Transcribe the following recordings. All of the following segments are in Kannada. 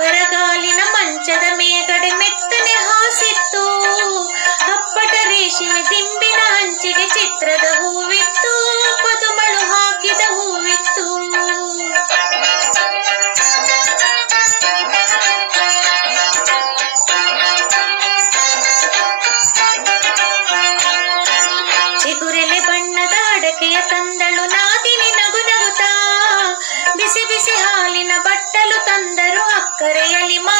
ಬರಗಾಲಿನ ಮಂಚದ ಮೇಗಡೆ ಮೆತ್ತನೆ ಹಾಸಿತ್ತು. ಅಪ್ಪಟ ರೇಷ್ಮೆ ದಿಂಬಿನ ಹಂಚಿಗೆ ಚಿತ್ರದ ಹೂವಿತ್ತು. ಪದುಮಳು ಹಾಕಿದ ಹೂವಿತ್ತು. ಚಿಗುರೆಲೆ ಬಣ್ಣದ ಅಡಕೆಯ ತಂದಳು ಕರೆಯಲಿ ಮಾ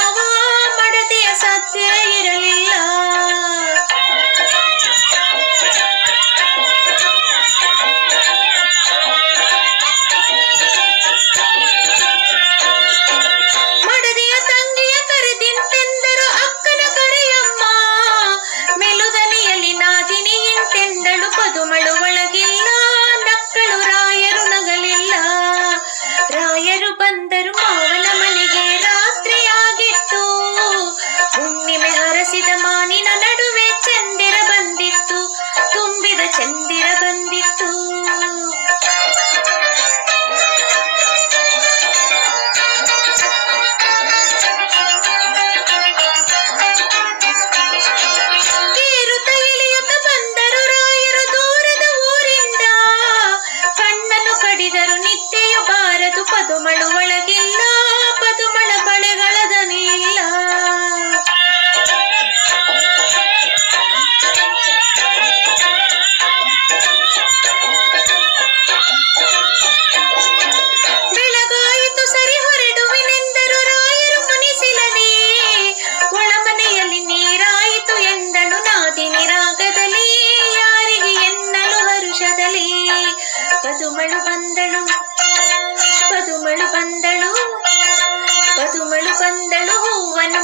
ಚಂದಿರ ಬಂದಿತ್ತು ಪದುಮಳು ಬಂದಳು ಪದುಮಳು ಬಂದಳು ಪದುಮಳು ಬಂದಳು ಹೂವನು